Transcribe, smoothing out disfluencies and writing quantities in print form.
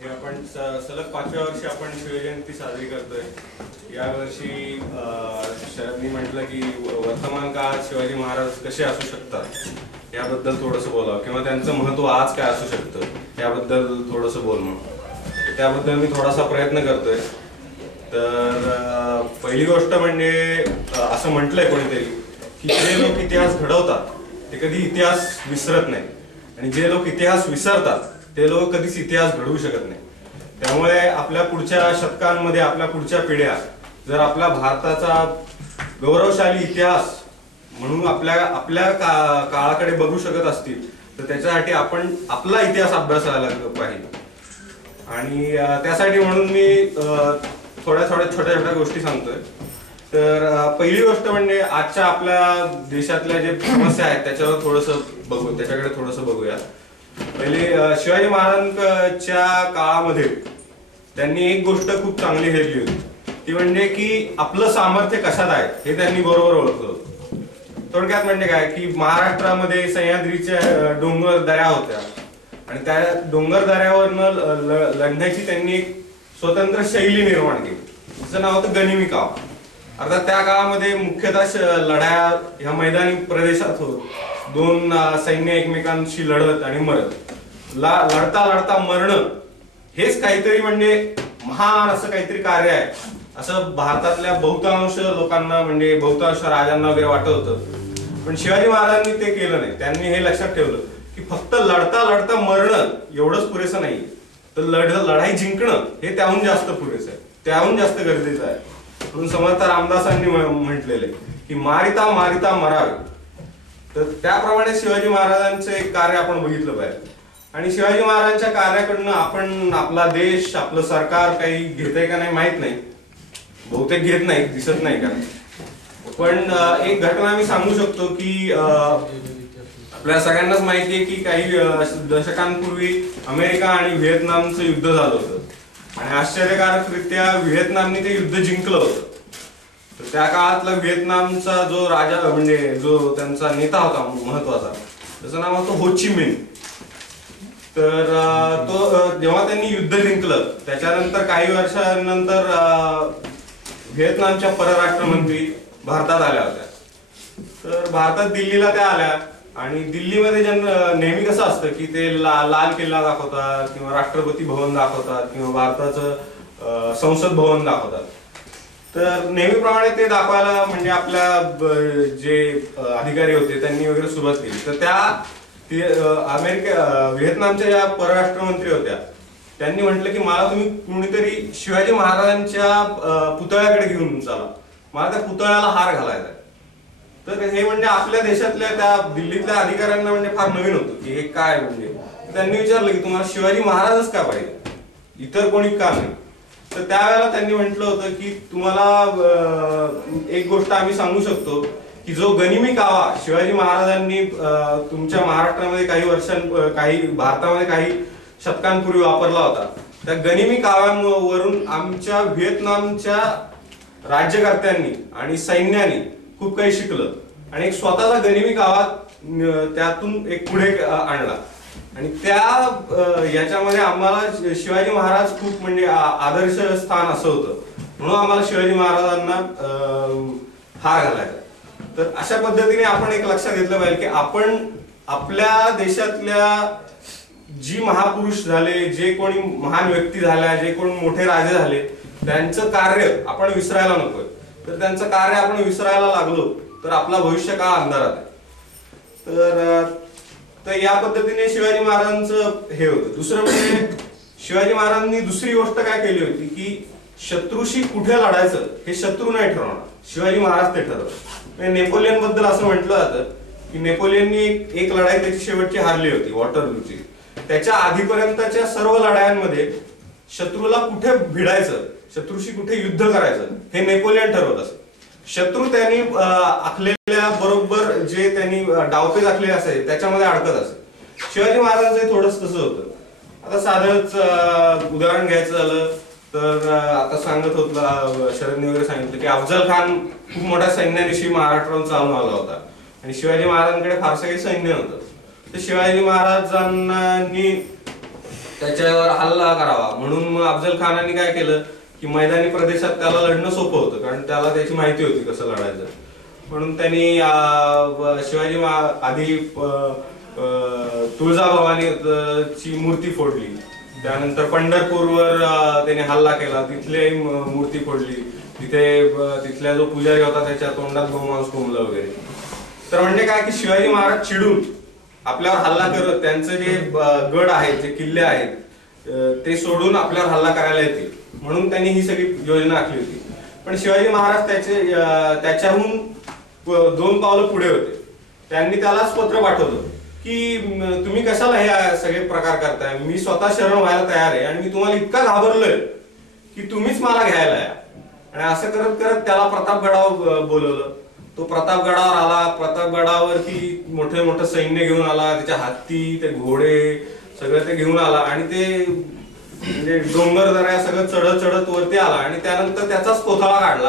हे आपण सलग 5व्या वर्षी आपण शिवजयंती साजरी करतोय। यावर्षी शरदनी म्हटलं की वर्तमान काळात शिवाजी महाराज कसे असू शकतात याबद्दल थोडंसं बोलावं किंवा त्यांचं महत्त्व आज काय असू शकतं याबद्दल थोडंसं बोलणं, त्याबद्दल मी थोडासा प्रयत्न करतोय। तर पहिली गोष्ट म्हणजे असं म्हटलंय कोणीतरी की जे लोक इतिहास घडवतात ते कधी इतिहास विसरत नाही आणि जे लोक इतिहास विसरतात ते लोक कधीच इतिहास घडवू शकत नाही। त्यामुळे आपल्या पुढच्या शतकांमध्ये आपल्या पुढच्या पिढ्या जर आपल्या भारताचा गौरवशाली इतिहास म्हणून आपल्या काळाकडे बघू शकत असतील तर त्याच्यासाठी आपण आपला इतिहास अभ्यासायला पाहिजे। आणि त्यासाठी म्हणून मी थोड्या छोट्या गोष्टी सांगतोय। तर पहिली गोष्ट म्हणजे आजच्या आपल्या देशातल्या जे समस्या आहेत त्याच्याकडे थोडंसं बघूया। पहिले शिवाजी महाराजांच्या काळामध्ये त्यांनी एक गोष्ट खूप चांगली हेरली होती, ती म्हणजे की आपलं सामर्थ्य कशात आहे हे त्यांनी बरोबर ओळखलं होतं। थोडक्यात म्हणजे काय की महाराष्ट्रामध्ये सह्याद्रीच्या डोंगर दऱ्या होत्या आणि त्या डोंगर दऱ्यावरनं लढण्याची त्यांनी एक स्वतंत्र शैली निर्माण केली, तिचं नाव होतं गनिमी कावा। अर्थात त्या काळामध्ये मुख्यतः लढाया ह्या मैदानी प्रदेशात होत, दोन सैन्य एकमेकांशी लढत आणि मरत, लढता लढता मरणं हेच काहीतरी म्हणजे महान असं काहीतरी कार्य आहे असं भारतातल्या बहुतांश लोकांना म्हणजे बहुतांश राजांना वगैरे वाटत होतं। पण शिवाजी महाराजांनी ते केलं नाही। त्यांनी हे लक्षात ठेवलं की फक्त लढता लढता मरणं एवढंच पुरेसं नाही, तर लढाई जिंकणं हे त्याहून जास्त पुरेसं आहे, त्याहून जास्त गरजेचं आहे। म्हणून समर्थ रामदासांनी म्हटलेले की मारिता मारिता मरावे। तर त्याप्रमाणे शिवाजी महाराजांचं एक कार्य आपण बघितलं पाहिजे आणि शिवाजी महाराजांच्या कार्याकडनं आपण आपला देश आपलं सरकार काही घेतंय का नाही माहित नाही, बहुतेक घेत नाही, दिसत नाही का। पण एक घटना मी सांगू शकतो की आपल्या सगळ्यांनाच माहिती आहे की काही दशकांपूर्वी अमेरिका आणि व्हिएतनामचं युद्ध झालं होतं आणि आश्चर्यकारकरित्या व्हिएतनामने ते युद्ध जिंकलं होतं। तर त्या काळातला व्हिएतनामचा जो राजा म्हणजे जो त्यांचा नेता होता महत्वाचा, त्याचं नाव होतं हो ची मिन। तर तो जेव्हा त्यांनी युद्ध जिंकलं त्याच्यानंतर काही वर्षानंतर व्हिएतनामच्या परराष्ट्र मंत्री भारतात आल्या होत्या। तर भारतात दिल्लीला त्या आल्या आणि दिल्लीमध्ये नेहमी कसं असतं की ते लाल किल्ला दाखवतात किंवा राष्ट्रपती भवन दाखवतात किंवा भारताचं संसद भवन दाखवतात। तर नेहमीप्रमाणे ते दाखवायला म्हणजे आपल्या जे अधिकारी होते त्यांनी वगैरे सुरुवात केली। तर त्या व्हिएतनामच्या ज्या परराष्ट्र मंत्री होत्या त्यांनी म्हटलं की मला तुम्ही कोणीतरी शिवाजी महाराजांच्या पुतळ्याकडे घेऊन चला, मला त्या पुतळ्याला हार घालायचा आहे। तर हे म्हणजे आपल्या देशातल्या त्या दिल्लीतल्या अधिकाऱ्यांना म्हणजे फार नवीन होतं की हे काय म्हणजे। त्यांनी विचारलं की तुम्हाला शिवाजी महाराजच का पाहिजे, इतर कोणी का नाही। तर त्यावेळेला त्यांनी म्हटलं होतं की तुम्हाला एक गोष्ट आम्ही सांगू शकतो की जो गनिमी कावा शिवाजी महाराजांनी तुमच्या महाराष्ट्रामध्ये काही भारतामध्ये काही शतकांपूर्वी वापरला होता, त्या गनिमी काव्यावरून आमच्या व्हिएतनामच्या राज्यकर्त्यांनी आणि सैन्याने खूप काही शिकलं आणि एक स्वतःचा गनिमी कावा त्यातून एक पुढे आणला आणि त्या याच्यामध्ये आम्हाला शिवाजी महाराज खूप म्हणजे आदर्श स्थान असं होतं, म्हणून आम्हाला शिवाजी महाराजांना हार घालायचा। तर अशा पद्धतीने आपण एक लक्षात घेतलं पाहिजे की आपण आपल्या देशातल्या जी महापुरुष झाले, जे कोणी महान व्यक्ती झाल्या, जे कोणी मोठे राजे झाले, त्यांचं कार्य आपण विसरायला नकोय। तर त्यांचं कार्य आपण विसरायला लागलो तर आपला भविष्य काळ अंधारात आहे। तर या पद्धतीने शिवाजी महाराजांचं हे होतं। दुसरं म्हणजे शिवाजी महाराजांनी दुसरी गोष्ट काय केली होती की शत्रूशी कुठे लढायचं हे शत्रू नाही ठरवणार, शिवाजी महाराज ते ठरवतात। नेपोलियन बद्दल असं म्हटलं जातं की नेपोलियननी एक लढाई त्याची शेवटची हारली होती, वॉटरलूची। त्याच्या आधीपर्यंतच्या सर्व लढायांमध्ये शत्रूला कुठे भिडायचं, शत्रूशी कुठे युद्ध करायचं हे नेपोलियन ठरवत असे। शत्रू त्यांनी आखलेल्या बरोबर जे त्यांनी डावपेच आखले असे त्याच्यामध्ये अडकत असे। शिवाजी महाराजांचं थोडंच तसं होतं। आता साधंच उदाहरण घ्यायचं झालं तर आता सांगत होतं शरदने वगैरे सांगितलं की अफजल खान खूप मोठ्या सैन्यानिशी महाराष्ट्रावर चालून आला होता आणि शिवाजी महाराजांकडे फारसं काही सैन्य नव्हतं। तर शिवाजी महाराजांनी त्याच्यावर हल्ला करावा, म्हणून मग अफजल खानाने काय केलं की मैदानी प्रदेशात त्याला लढणं सोपं होतं, कारण त्याला त्याची माहिती होती कसं लढायचं. म्हणून त्यांनी शिवाजी आधी तुळजाभवानी ची मूर्ती फोडली, त्यानंतर पंढरपूरवर त्याने हल्ला केला, तिथली मूर्ती फोडली, तिथल्या जो पुजारी होता त्याच्या तोंडात गोमांस कोंबलं वगैरे. तर म्हणजे काय की शिवाजी महाराज चिडून आपल्यावर हल्ला करत त्यांचे जे गड आहेत, जे किल्ले आहेत ते सोडून आपल्यावर हल्ला करायला येतील, म्हणून त्यांनी ही सगळी योजना आखली होती. पण शिवाजी महाराज त्याच्याहून 2 पावलं पुढे होते. त्यांनी त्यालाच पत्र पाठवलं की तुम्ही कशाला हे सगळे प्रकार करताय, मी स्वतः शरण व्हायला तयार आहे आणि मी तुम्हाला इतका घाबरलोय की तुम्हीच मला घ्यायला या. आणि असं करत करत त्याला प्रतापगडावर बोलवलं. तो प्रतापगडावर आला. प्रतापगडावरती मोठे मोठे सैन्य घेऊन आला, त्याच्या हत्ती, ते घोडे सगळं ते घेऊन आला आणि ते म्हणजे डोंगर दऱ्या सगळं चढत चढत वरती आला आणि त्यानंतर त्याचाच कोथळा काढला.